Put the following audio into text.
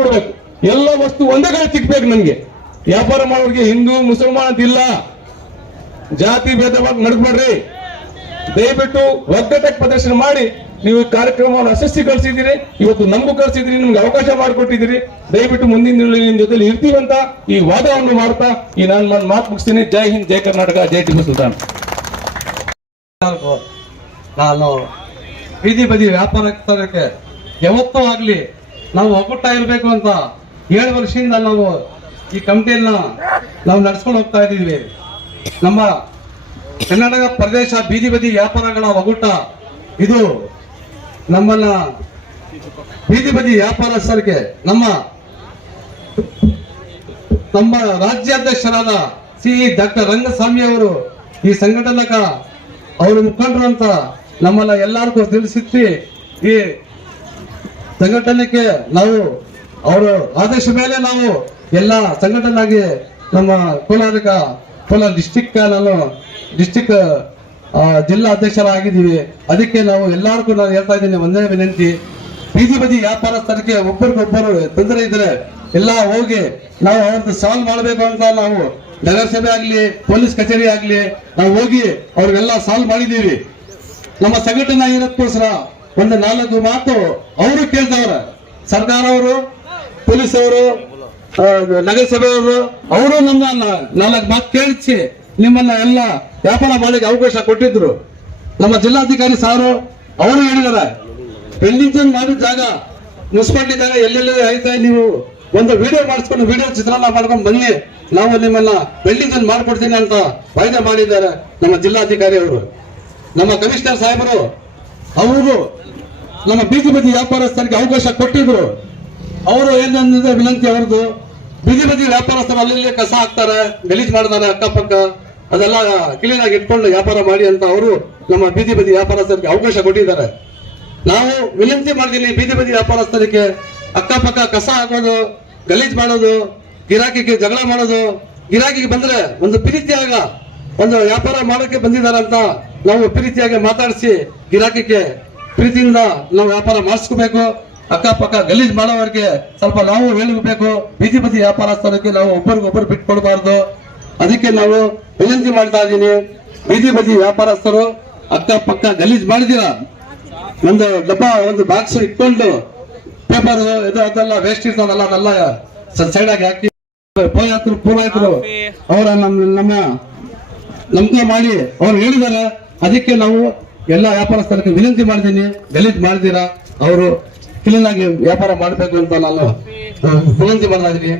ಮಾಡ್ಬಿಡ್ಬೇಕು. ಎಲ್ಲ ವಸ್ತು ಒಂದೇ ಕಡೆ ಸಿಗ್ಬೇಕು. ನಮ್ಗೆ ವ್ಯಾಪಾರ ಮಾಡೋರಿಗೆ ಹಿಂದೂ ಮುಸಲ್ಮಾನ್ ಅಂತ ಇಲ್ಲ, ಜಾತಿ ಭೇದವಾಗಿ ನಡ್ಬೇಡ್ರಿ. ದಯವಿಟ್ಟು ಒಗ್ಗಟ್ಟಕ್ಕೆ ಪ್ರದರ್ಶನ ಮಾಡಿ ನೀವು ಈ ಕಾರ್ಯಕ್ರಮವನ್ನು ಯಶಸ್ವಿಗೊಳಿಸಿದ್ದೀರಿ. ಇವತ್ತು ನಮಗೂ ಕಳಿಸಿದ್ರಿ, ನಿಮ್ಗೆ ಅವಕಾಶ ಮಾಡಿಕೊಟ್ಟಿದ್ದೀರಿ. ದಯವಿಟ್ಟು ಮುಂದಿನ ದಿನಗಳಲ್ಲಿ ನಿಮ್ಮ ಜೊತೆಲಿ ಇರ್ತೀವಂತ ಈ ವಾದವನ್ನು ಮಾಡ್ತಾ ಈ ನಾನು ಮಾತು ಮುಗಿಸ್ತೀನಿ. ಜೈ ಹಿಂದ್, ಜೈ ಕರ್ನಾಟಕ, ಜೈ ಟಿಪ್ಪು ಸುಲ್ತಾನ್. ನಾನು ಬೀದಿ ಬದಿ ವ್ಯಾಪಾರಕ್ಕೆ ಯಾವತ್ತೂ ಆಗ್ಲಿ ನಾವು ಒಗ್ಗಟ್ಟ ಇರಬೇಕು ಅಂತ 7 ವರ್ಷದಿಂದ ನಾವು ಈ ಕಮಿಟಿಯನ್ನ ನಾವು ನಡೆಸ್ಕೊಂಡು ಹೋಗ್ತಾ ಇದ್ದೀವಿ. ನಮ್ಮ ಕರ್ನಾಟಕ ಪ್ರದೇಶ ಬೀದಿ ಬದಿ ವ್ಯಾಪಾರಗಳ ಒಗ್ಗೂಟ ಇದು ನಮ್ಮನ್ನ ಬೀದಿ ಬದಿ ವ್ಯಾಪಾರಸ್ಥರಿಗೆ ನಮ್ಮ ರಾಜ್ಯಾಧ್ಯಕ್ಷರಾದ ಡಾಕ್ಟರ್ ರಂಗಸ್ವಾಮಿ ಅವರು ಈ ಸಂಘಟನಕ ಅವರು ಮುಖಂಡರು ಅಂತ ನಮ್ಮನ್ನ ಎಲ್ಲರಿಗೂ ತಿಳಿಸಿದ್ವಿ. ಈ ಸಂಘಟನೆಗೆ ನಾವು ಅವರ ಆದೇಶ ಮೇಲೆ ನಾವು ಎಲ್ಲ ಸಂಘಟನೆಯಾಗಿ ನಮ್ಮ ಕೋಲಾರ ಡಿಸ್ಟಿಕ್ ನಾನು ಡಿಸ್ಟಿಕ್ ಜಿಲ್ಲಾ ಅಧ್ಯಕ್ಷರಾಗಿದ್ದೀವಿ. ಅದಕ್ಕೆ ನಾವು ಎಲ್ಲರಿಗೂ ನಾನು ಹೇಳ್ತಾ ಇದ್ದೀನಿ, ಒಂದೇ ವಿನಂತಿ, ಬೀದಿ ಬದಿ ವ್ಯಾಪಾರಸ್ಥರಿಗೆ ಒಬ್ಬರಿಗೊಬ್ಬರು ತೊಂದರೆ ಇದ್ರೆ ಎಲ್ಲ ಹೋಗಿ ನಾವು ಅವ್ರದ್ದು ಸಾಲ್ವ್ ಮಾಡಬೇಕು ಅಂತ ನಾವು ನಗರಸಭೆ ಆಗ್ಲಿ ಪೊಲೀಸ್ ಕಚೇರಿ ಆಗ್ಲಿ ನಾವು ಹೋಗಿ ಅವ್ರಿಗೆಲ್ಲ ಸಾಲ್ವ್ ಮಾಡಿದ್ದೀವಿ. ನಮ್ಮ ಸಂಘಟನೆ ಇರೋದಕ್ಕೋಸ್ಕರ ಒಂದು 4 ಮಾತು ಅವರು ಕೇಳ್ತಾವ್ರ, ಸರ್ಕಾರ ಅವರು, ಪೊಲೀಸ್ ಅವರು, ನಗರಸಭೆಯವರು, ಅವರು ನಮ್ಮ 4 ಮಾತು ಕೇಳಿಸಿ ನಿಮ್ಮನ್ನ ಎಲ್ಲ ವ್ಯಾಪಾರ ಮಾಡಲಿಕ್ಕೆ ಅವಕಾಶ ಕೊಟ್ಟಿದ್ರು. ನಮ್ಮ ಜಿಲ್ಲಾಧಿಕಾರಿ ಸಾರು ಅವರು ಹೇಳಿದಾರೆ, ಪೆಂಡಿಂಗ್ ಮಾಡಿದ ಜಾಗ ಮುನ್ಸಿಪಾಲಿಟಿ ಜಾಗ ಎಲ್ಲೆಲ್ಲ ಆಯ್ತಾ ನೀವು ಒಂದು ವಿಡಿಯೋ ಮಾಡಿಸ್ಕೊಂಡು ವಿಡಿಯೋ ಚಿತ್ರಾನ್ನ ಮಾಡ್ಕೊಂಡು ಬನ್ನಿ, ನಾವು ನಿಮ್ಮನ್ನ ಪೆಂಡಿಂಗ್ ಮಾಡ್ಕೊಡ್ತೀನಿ ಅಂತ ವಾಯ್ದೆ ಮಾಡಿದ್ದಾರೆ ನಮ್ಮ ಜಿಲ್ಲಾಧಿಕಾರಿ ಅವರು. ನಮ್ಮ ಕಮಿಷನರ್ ಸಾಹೇಬರು ಅವರು ನಮ್ಮ ಬೀದಿ ಬದಿ ವ್ಯಾಪಾರಸ್ಥರಿಗೆ ಅವಕಾಶ ಕೊಟ್ಟಿದ್ರು. ಅವರು ಏನಂದ್ರೆ ವಿನಂತಿ ಅವ್ರದ್ದು, ಬೀದಿ ಬದಿ ವ್ಯಾಪಾರಸ್ಥರು ಅಲ್ಲಿ ಕಸ ಹಾಕ್ತಾರೆ, ಗಲೀಜ್ ಮಾಡ್ತಾರೆ, ಅಕ್ಕಪಕ್ಕ ಅದೆಲ್ಲ ಕ್ಲೀನ್ ಆಗಿ ಇಟ್ಕೊಂಡು ವ್ಯಾಪಾರ ಮಾಡಿ ಅಂತ ಅವರು ನಮ್ಮ ಬೀದಿ ಬದಿ ವ್ಯಾಪಾರಸ್ಥರಿಗೆ ಅವಕಾಶ ಕೊಟ್ಟಿದ್ದಾರೆ. ನಾವು ವಿನಂತಿ ಮಾಡ್ತೀನಿ, ಬೀದಿ ಬದಿ ವ್ಯಾಪಾರಸ್ಥರಿಗೆ ಅಕ್ಕಪಕ್ಕ ಕಸ ಹಾಕೋದು, ಗಲೀಜ್ ಮಾಡೋದು, ಗಿರಾಕಿಗೆ ಜಗಳ ಮಾಡೋದು, ಗಿರಾಕಿಗೆ ಬಂದ್ರೆ ಒಂದು ಪ್ರೀತಿಯಾಗ ಒಂದು ವ್ಯಾಪಾರ ಮಾಡೋಕೆ ಬಂದಿದ್ದಾರೆ ಅಂತ ನಾವು ಪ್ರೀತಿಯಾಗಿ ಮಾತಾಡಿಸಿ ಗಿರಾಕಿಗೆ ಪ್ರೀತಿಯಿಂದ ನಾವು ವ್ಯಾಪಾರ ಮಾಡಿಸ್ಕೋಬೇಕು. ಅಕ್ಕಪಕ್ಕ ಗಲೀಜ್ ಮಾಡೋವರಿಗೆ ಸ್ವಲ್ಪ ನಾವು ಹೇಳಬೇಕು. ಬೀದಿ ಬದಿ ವ್ಯಾಪಾರಸ್ಥರಿಗೆ ನಾವು ಒಬ್ಬರಿಗೊಬ್ಬರು ಬಿಟ್ಕೊಡ್ಬಾರ್ದು. ಅದಕ್ಕೆ ನಾವು ವಿನಂತಿ ಮಾಡ್ತಾ ಇದ್ದೀನಿ, ಬೀದಿ ಬದಿ ವ್ಯಾಪಾರಸ್ಥರು ಅಕ್ಕಪಕ್ಕ ಗಲೀಜ್ ಮಾಡಿದಿರ ಒಂದು ಡಬ್ಬ ಒಂದು ಬಾಕ್ಸ್ ಇಟ್ಕೊಂಡು ಪೇಪರ್ ಇದು ಅದೆಲ್ಲ ವೇಸ್ಟ್ ಇರ್ತದಲ್ಲ ಅದೆಲ್ಲ ಸೈಡ್ ಆಗಿ ಹಾಕಿ ಪೂರೈತರು ಅವರ ನಮ್ಮ ನಂಬಿಕೆ ಮಾಡಿ ಅವ್ರು ಹೇಳಿದ್ದಾರೆ. ಅದಕ್ಕೆ ನಾವು ಎಲ್ಲ ವ್ಯಾಪಾರಸ್ಥರಿಗೆ ವಿನಂತಿ ಮಾಡಿದ್ದೀನಿ, ಗಲೀಜ್ ಮಾಡಿದಿರಾ ಅವರು ಕ್ಲೀನ್ ಆಗಿ ವ್ಯಾಪಾರ ಮಾಡಬೇಕು ಅಂತ ನಾನು ವಿನಂತಿ ಮಾಡ್ತಾ ಇದೀನಿ.